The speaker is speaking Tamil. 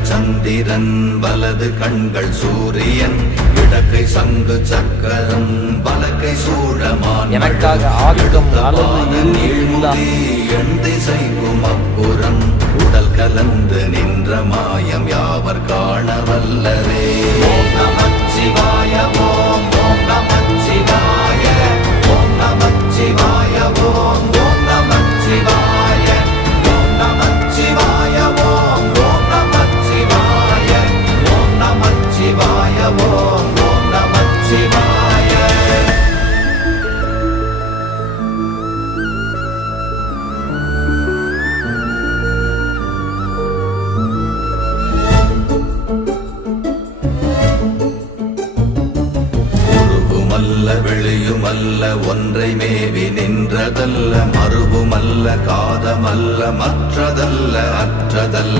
இடங்கள் சந்திரன் வலது கண்கள் சூரியன் இடக்கை சங்கு சக்கரம் வலக்கை சூழமான் எனக்காக ஆக்கம் அளவு நீழ்முடி எண் திசைக்கும் அப்புறம் உடல் கலந்து நின்ற மாயம் யாவர் காண வல்லரே. ஓம் நமச்சிவாய ஓம் ஓம் நமச்சிவாய ஓம் நமச்சிவாய ஓம் ஓம் நமச்சிவாய ஓம் நமச்சிவாய ஓம் ஓம் நமச்சிவாய ஓம் நமச்சிவாய ஓம் ஓம் நமச்சிவாய. வெளியுமல்ல ஒன்றை மேவி நின்றதல்ல மறுவுமல்ல காதமல்ல மற்றதல்ல அற்றதல்ல